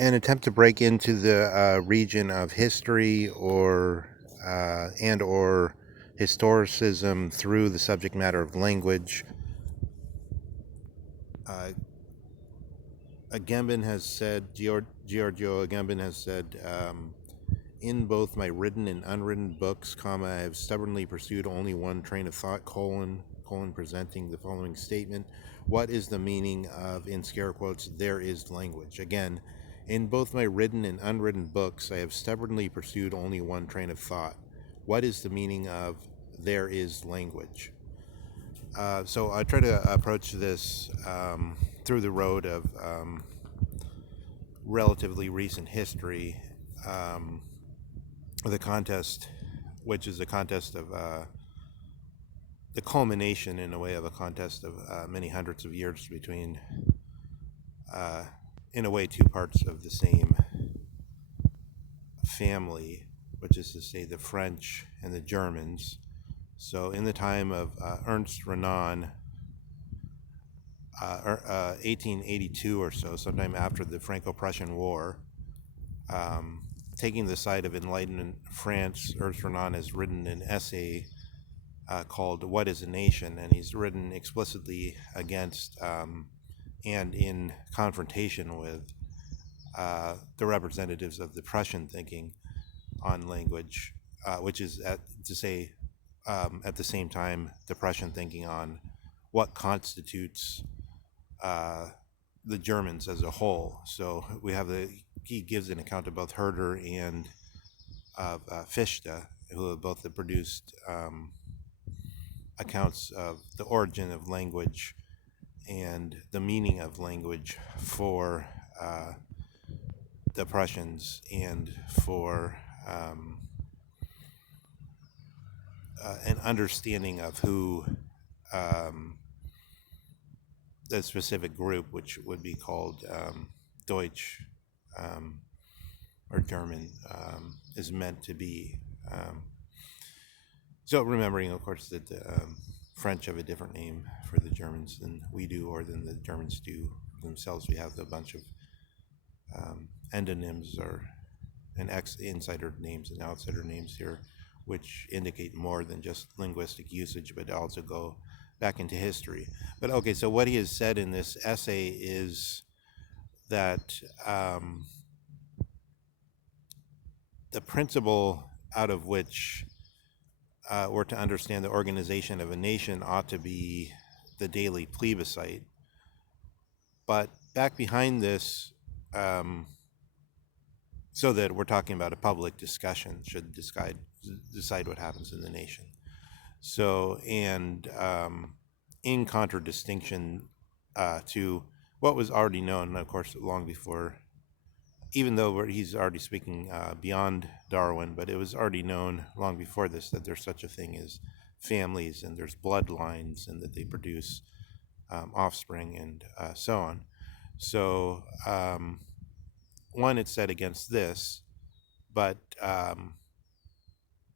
an attempt to break into the region of history or historicism through the subject matter of language. Uh, Agamben has said, Giorgio Agamben has said, in both my written and unwritten books, I have stubbornly pursued only one train of thought, presenting the following statement. What is the meaning of, in scare quotes, there is language? Again, in both my written and unwritten books, I have stubbornly pursued only one train of thought. What is the meaning of, there is language? So I try to approach this through the road of relatively recent history. The contest, which is a contest of the culmination, in a way, of a contest of many hundreds of years between, in a way, two parts of the same family, which is to say the French and the Germans. So in the time of Ernst Renan, 1882 or so, sometime after the Franco-Prussian War, taking the side of Enlightenment France, Ernst Renan has written an essay called What is a Nation? And he's written explicitly against and in confrontation with the representatives of the Prussian thinking on language, which is at the same time the Prussian thinking on what constitutes the Germans as a whole. So we have he gives an account of both Herder and of Fichte, who have both produced accounts of the origin of language and the meaning of language for the Prussians and for an understanding of who the specific group, which would be called Deutsch or German, is meant to be. So remembering, of course, that the French have a different name for the Germans than we do, or than the Germans do themselves. We have a bunch of endonyms and insider names and outsider names here, which indicate more than just linguistic usage, but also go back into history. But okay, so what he has said in this essay is that the principle out of which we're to understand the organization of a nation ought to be the daily plebiscite. But back behind this, so that we're talking about a public discussion, should decide what happens in the nation. So, and in contradistinction to what was already known, of course, long before, even though he's already speaking beyond Darwin, but it was already known long before this that there's such a thing as families, and there's bloodlines, and that they produce offspring, and so on. So, one, it's set against this, but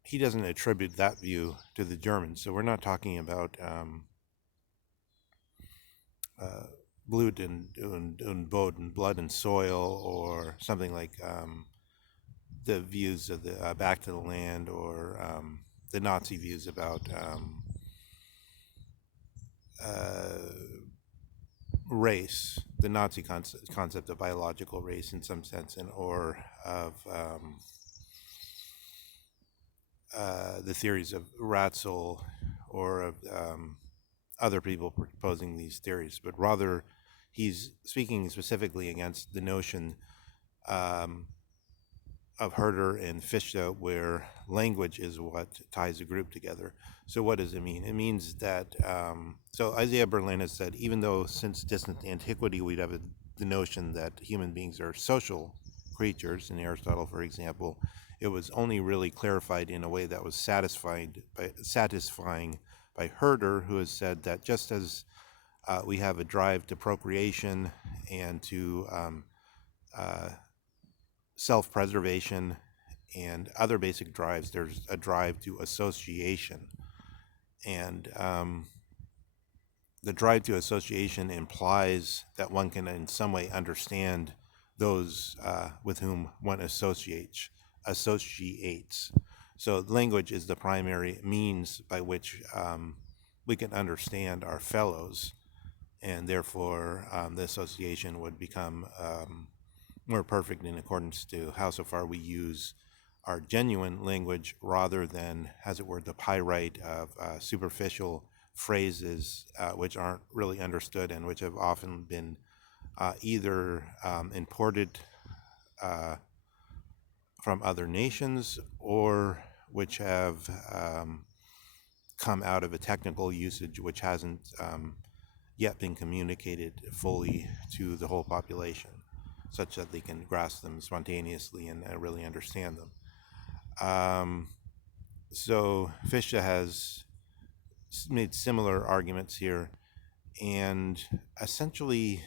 he doesn't attribute that view to the Germans. So we're not talking about Blut and Boden, blood and soil, or something like the views of the Back to the Land, or the Nazi views about race, the Nazi concept of biological race in some sense, and or of the theories of Ratzel, or of other people proposing these theories, but rather he's speaking specifically against the notion of Herder and Fichte, where language is what ties a group together. So what does it mean? It means that, so Isaiah Berlin has said, even though since distant antiquity we'd have the notion that human beings are social creatures, in Aristotle, for example, it was only really clarified in a way that was satisfying by Herder, who has said that just as we have a drive to procreation and to self-preservation and other basic drives, there's a drive to association. And the drive to association implies that one can in some way understand those with whom one associates. So language is the primary means by which we can understand our fellows, and therefore the association would become more perfect in accordance to how so far we use our genuine language rather than, as it were, the pyrite of superficial phrases which aren't really understood and which have often been either imported from other nations or which have come out of a technical usage which hasn't yet been communicated fully to the whole population, such that they can grasp them spontaneously and really understand them. So Fichte has made similar arguments here, and essentially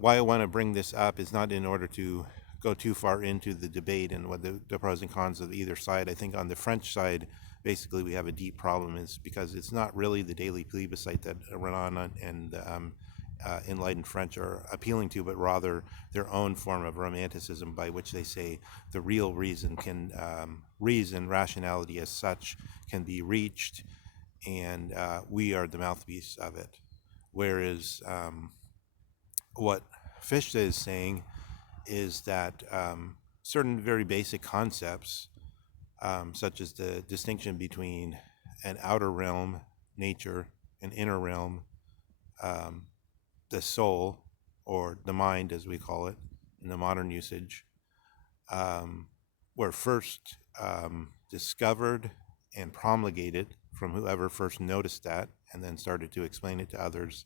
why I want to bring this up is not in order to go too far into the debate and what the pros and cons of either side. I think on the French side, basically we have a deep problem, is because it's not really the daily plebiscite that Renan and enlightened French are appealing to, but rather their own form of romanticism by which they say the real reason can, rationality as such, can be reached, and we are the mouthpiece of it. Whereas what Fichte is saying is that certain very basic concepts, such as the distinction between an outer realm, nature, an inner realm, the soul, or the mind as we call it in the modern usage, were first discovered and promulgated from whoever first noticed that and then started to explain it to others.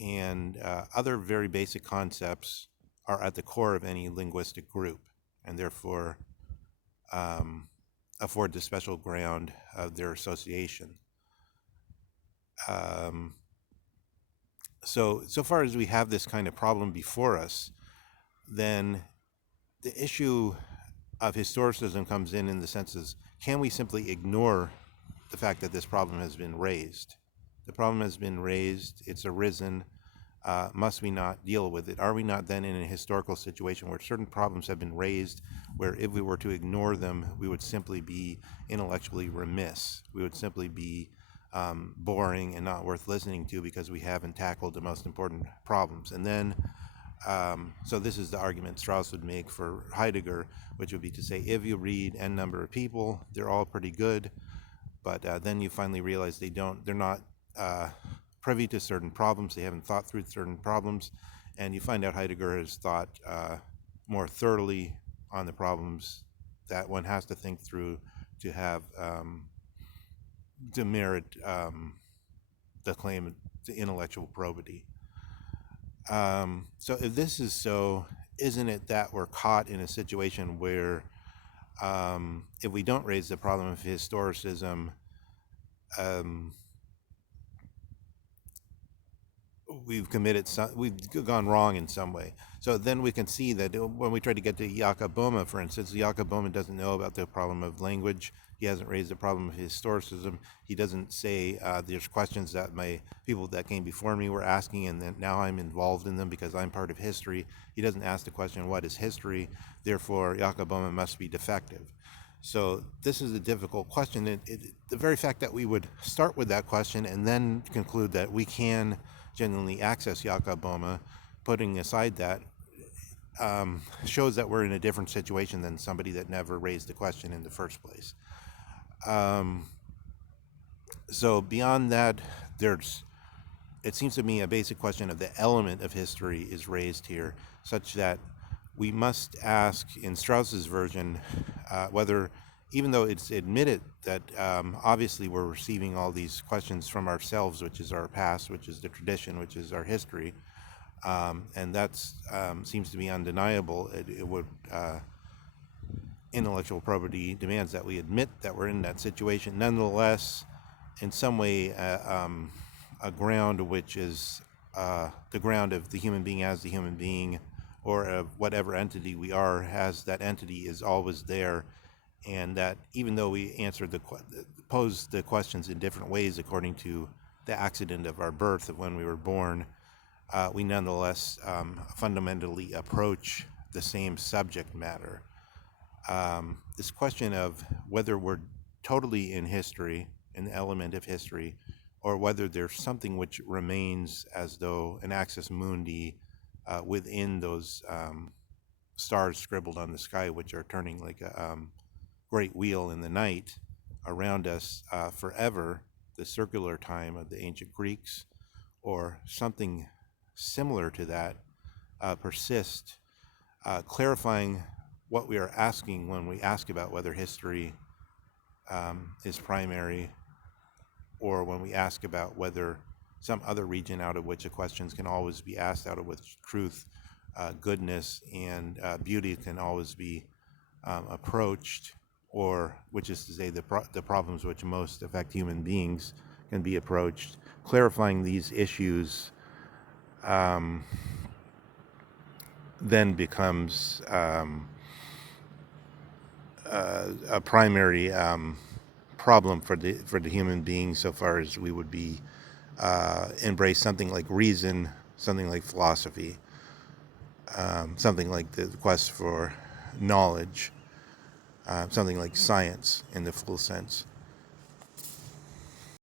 And other very basic concepts are at the core of any linguistic group, and therefore afford the special ground of their association. So far as we have this kind of problem before us, then the issue of historicism comes in the sense is, can we simply ignore the fact that this problem has been raised? The problem has been raised, it's arisen, must we not deal with it? Are we not then in a historical situation where certain problems have been raised, where if we were to ignore them, we would simply be intellectually remiss? We would simply be boring and not worth listening to because we haven't tackled the most important problems. And then, so this is the argument Strauss would make for Heidegger, which would be to say, if you read n number of people, they're all pretty good, but then you finally realize they're not privy to certain problems, they haven't thought through certain problems, and you find out Heidegger has thought more thoroughly on the problems that one has to think through to have to merit the claim to intellectual probity. So if this is so, isn't it that we're caught in a situation where if we don't raise the problem of historicism, we've gone wrong in some way. So then we can see that when we try to get to Jakob Boehme, for instance, Jakob Boehme doesn't know about the problem of language. He hasn't raised the problem of historicism. He doesn't say there's questions that my people that came before me were asking, and then now I'm involved in them because I'm part of history. He doesn't ask the question, what is history? Therefore, Jakob Boehme must be defective. So this is a difficult question. The very fact that we would start with that question and then conclude that we can genuinely access Jakob Boehme, putting aside that, shows that we're in a different situation than somebody that never raised the question in the first place. So beyond that, it seems to me a basic question of the element of history is raised here, such that we must ask, in Strauss's version, whether, even though it's admitted that obviously we're receiving all these questions from ourselves, which is our past, which is the tradition, which is our history, and that seems to be undeniable. It would intellectual probity demands that we admit that we're in that situation. Nonetheless, in some way, a ground which is the ground of the human being as the human being, or of whatever entity we are, as that entity is always there, and that even though we pose the questions in different ways according to the accident of our birth, of when we were born, we nonetheless fundamentally approach the same subject matter. This question of whether we're totally in history, an element of history, or whether there's something which remains as though an axis mundi within those stars scribbled on the sky, which are turning like a great wheel in the night around us forever, the circular time of the ancient Greeks, or something similar to that, persist, clarifying what we are asking when we ask about whether history is primary, or when we ask about whether some other region out of which the questions can always be asked, out of which truth, goodness, and beauty can always be approached, or which is to say the problems which most affect human beings can be approached. Clarifying these issues then becomes a primary problem for the human being, so far as we would be embrace something like reason, something like philosophy, something like the quest for knowledge, something like science in the full sense.